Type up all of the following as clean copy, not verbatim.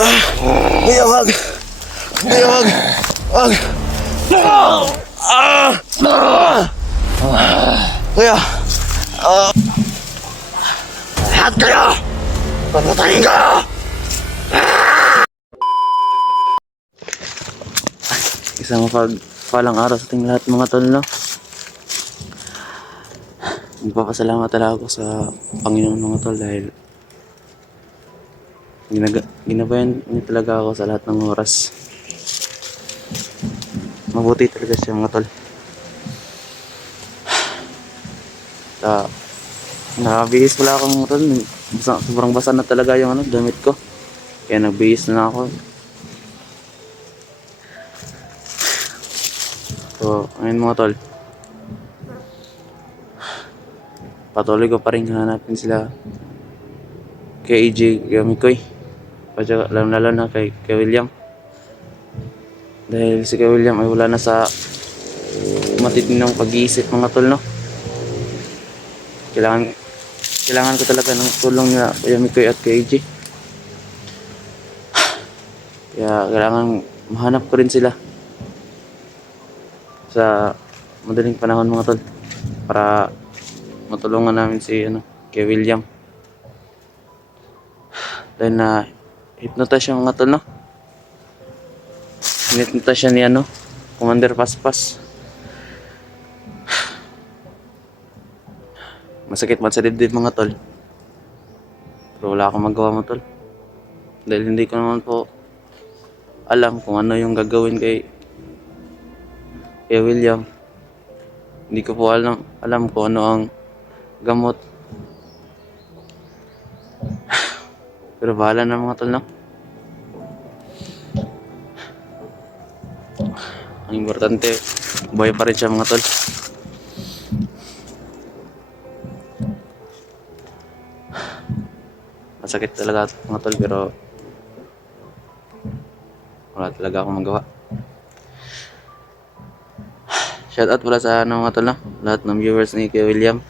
Kuya, wag. Kuya, wag. Wag. Kuya. Lahat kayo! Papatayin ka! Isang mapagpalang araw sa ating lahat mga tol, no? Magpapasalamat talaga ako sa Panginoon mga tol dahil ginabayan niya talaga ako sa lahat ng oras. Mabuti talaga siya mga tol. Nakabihis pala ako mga tol. Sobrang basa na talaga yung damit ko. Kaya nagbihis na ako. So, ngayon mga tol, patuloy ko pa rin hanapin sila kay AJ, kay Mikoy, lalo na kay William. Dahil si kay William ay wala na sa matitinong pag-iisip mga tol, no? Kailangan ko talaga ng tulong nila kay Mikoy at kay AJ. Kaya kailangan mahanap ko rin sila sa madaling panahon mga tol para matulungan namin si kay William. Dahil na hypnotize siya mga tol, no? Hypnotize siya ni Commander Paspas. Masakit man sa dibdib mga tol, pero wala akong magawa mga tol dahil hindi ko naman po alam kung ano yung gagawin kay William. Hindi ko po alam kung ano ang gamot, pero bahala na mga tol, no? Ang importante, buhay pa rin siya mga tol. Masakit talaga mga tol, pero wala talaga akong magawa. Shoutout pala sa mga tol, no? Lahat ng viewers ni Kuya William.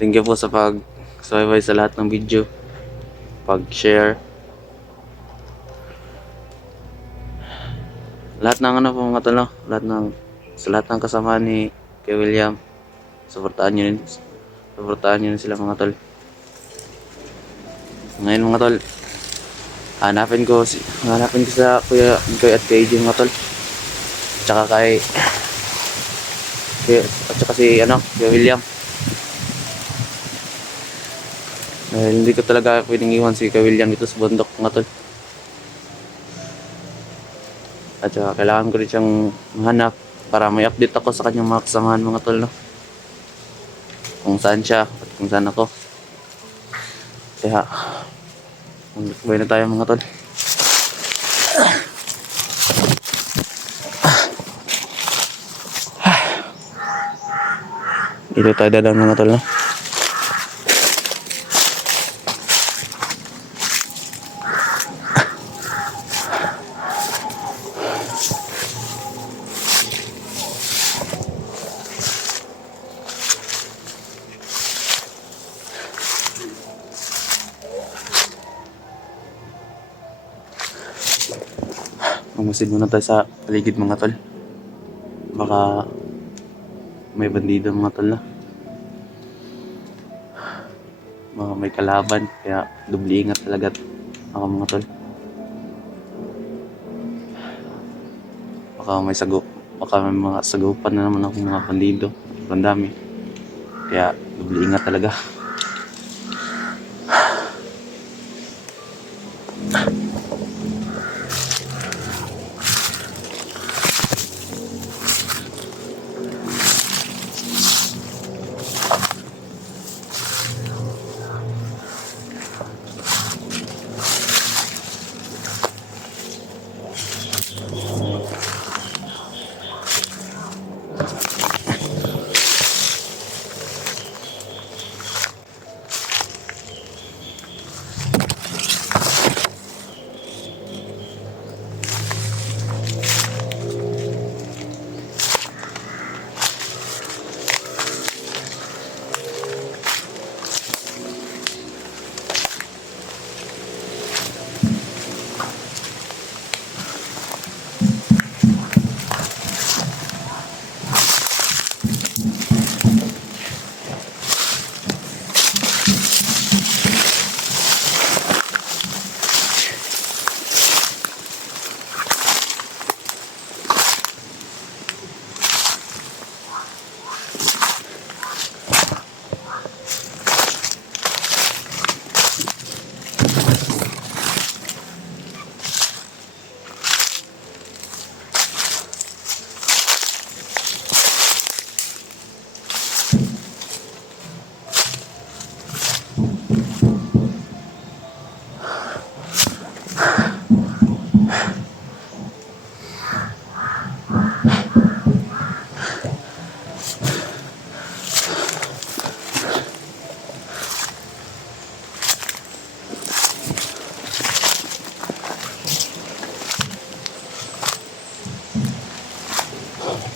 Thank you po sa pag-subscribe sa lahat ng video, pag-share. Lahat ng po mga tol, no? Sa lahat ng kasama ni Kuya William, suportahan nyo rin sila mga tol. Ngayon mga tol, hanapin ko sa Kuya Mikoy at kay AJ mga tol. Tsaka si Kuya William. Dahil hindi ko talaga pwedeng iwan si Kuya William dito sa bundok mga tol. At saka kailangan ko rin siyang mahanap para may update ako sa kanyang mga kasamahan mga tol, no? Kung saan siya at kung saan ako. Kaya magbuhay na tayo mga tol. Dito tayo dadaan mga tol, no? Mamusid muna tayo sa paligid mga tol. Baka may bandido mga tol, na baka may kalaban, kaya dubli ingat talaga ako mga tol. Baka may mga sagupan na naman ako mga bandido, sobrang dami, kaya dubli ingat talaga.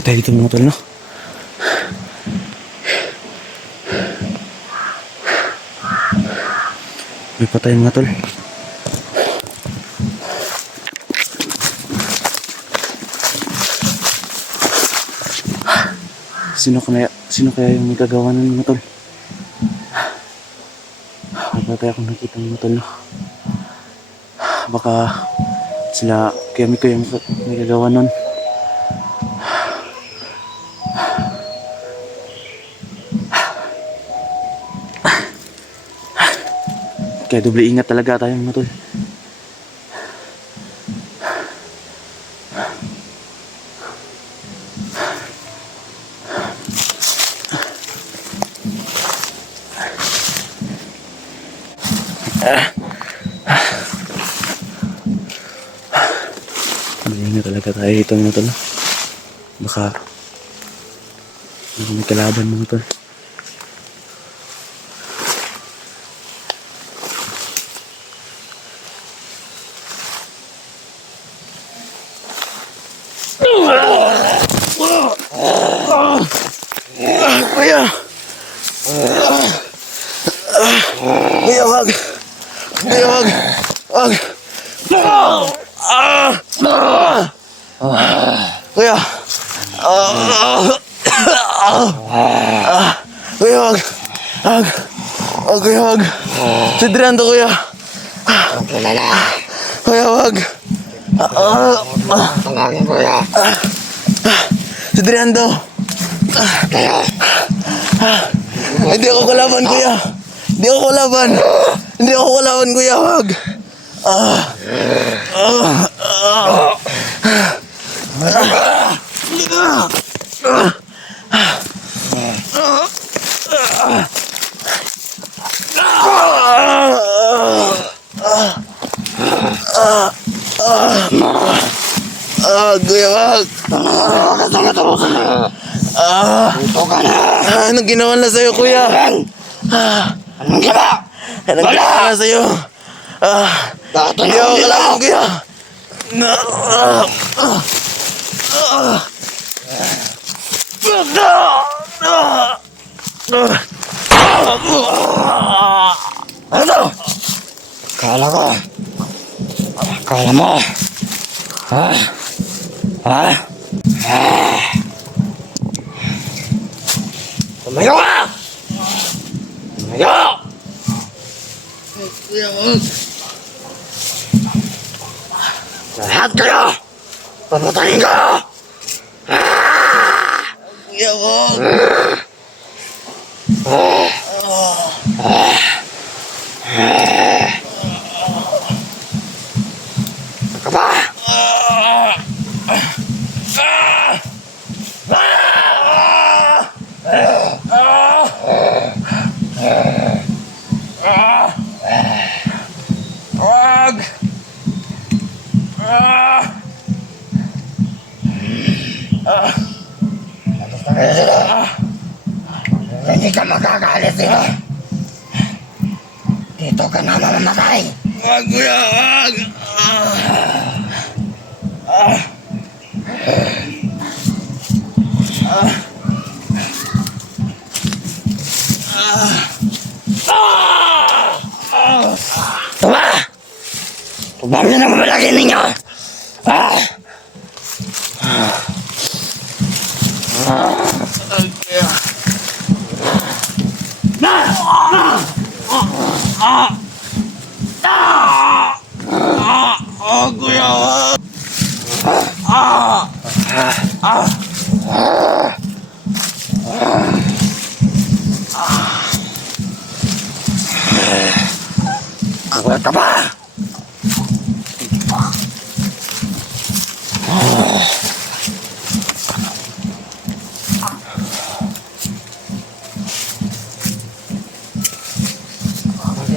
Patay dito mga tol, no? May patay mga tol. Sino kaya yung nagagawa ng mga tol? May patay akong nakita mga tol, no? Baka sila kaya may yung nagagawa nun. Kaya doble ingat talaga tayo mga tol. Doble ingat talaga tayo dito mga tol. Baka may kalaban mga tol. Kuya! Kuya, wag! Kuya, wag! Wag! Kuya! Kuya, wag! Wag! Wag, kuya, wag! Sidrian to, kuya! Kuya, wag! Tangangin ko ya. Sidrian to! Hindi ako kalaban, kuya! Hindi ako kalaban! Hindi ako kalaban, kuya! Wag! Kuya, wag! Ito ka na. Anong ginawa na sa'yo, kuya? Anong gila? Anong ginawa na sa'yo? Hindi ako kalaban, kuya! Ano? Kala ko. Kala mo. Ha? Ha? Tumayo ka! Tumayo! Kuya, wag! Lahat kayo! Pamatayin kayo! Kuya, wag! Ka ba? Wag! Basta kayo sila. Hindi ka magagalit sila. Dito ka na mamamatay. Wag, kuya, wag! Tuba! Tuba niyo na mamalaki ninyo! Kuya! Kuya, wag! Agulat ka ba?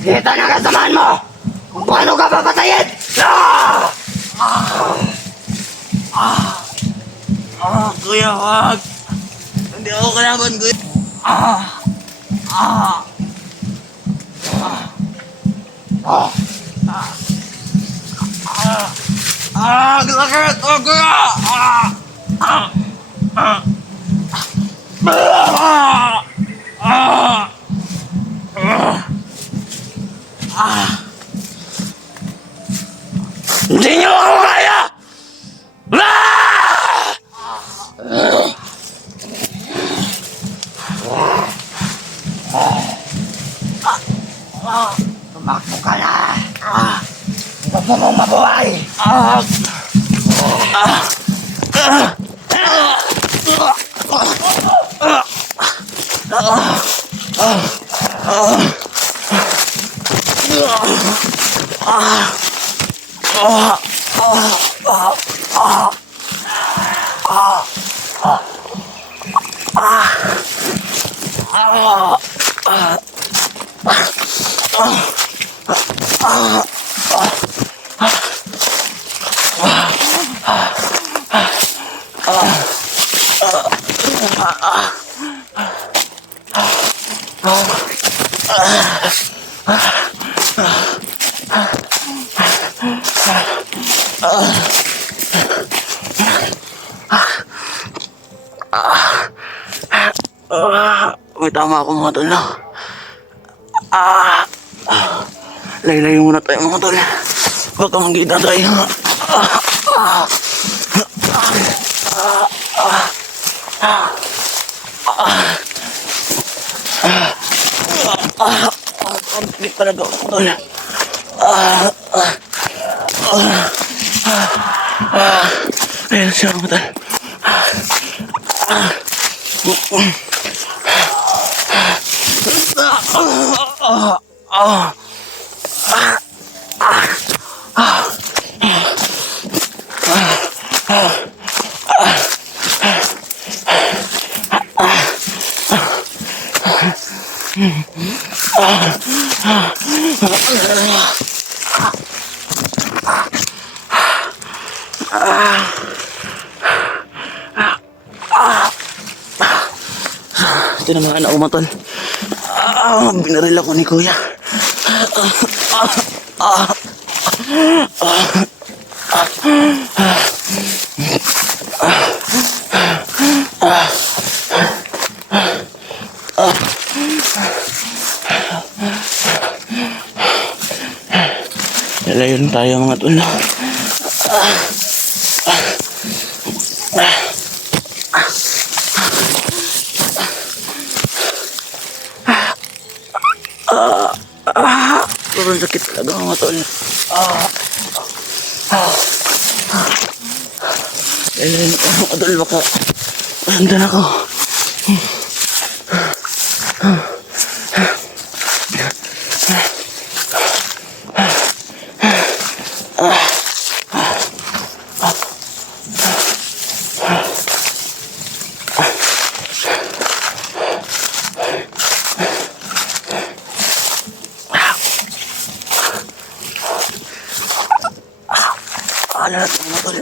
Kita na kasamaan mo! Kung paano ka papatayin! Ah! Kuya, wag. Hindi ako kalaban, kuya. Sakit! Oh, kuya! Hindi niyo ako kaya! Ah! Tumakbo ka na! Gusto mong mabuhay! May tama ako mga tol. Layo-layo muna tayo mga tol. Baka magkita tayo. Hindi talaga ako tol. Ayan siya mga tol. Ito na mga anak ko mga tol. Binaril ako ni kuya. Lalayo na tayo mga tol. Sobrang sakit talaga mga tol. Lalayo na tayo mga tol. Baka malandan ako. Lahat mga tol.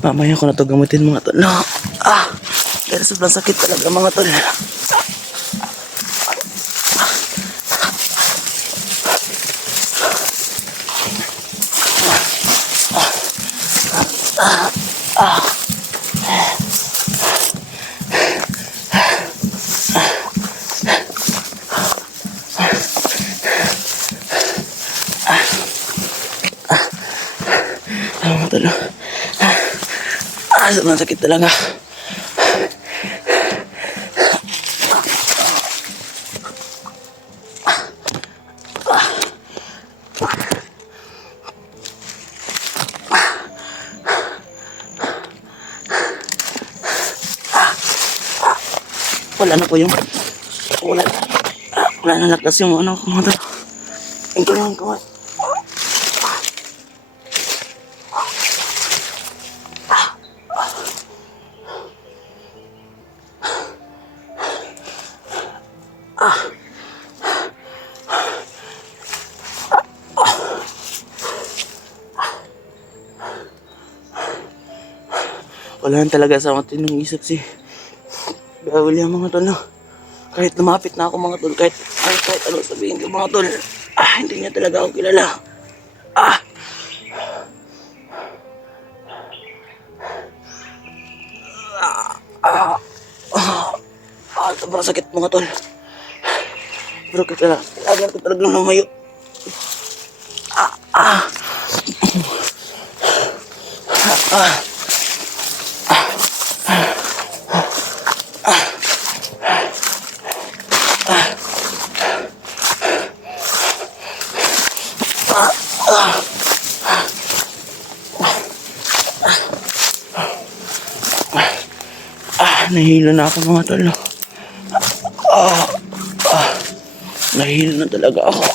Mamaya ko na ito gamutin mga tol. Dahil sobrang sakit talaga mga tol. Mga tol. Sobrang sakit talaga. Wala na po yung Wala na lakas yung ano ko mga tol. Ang tulungan ko. Wala na talaga sa matinong isip si Bawal yan mga tol, no? Kahit lumapit na ako mga tol, kahit ano sabihin ko mga tol, hindi niya talaga ako kilala. Sobrang sakit mga tol. Pero kailangan ko talagang lumayo. Nahihilo na ako mga tol, no? Nahihilo na talaga ako.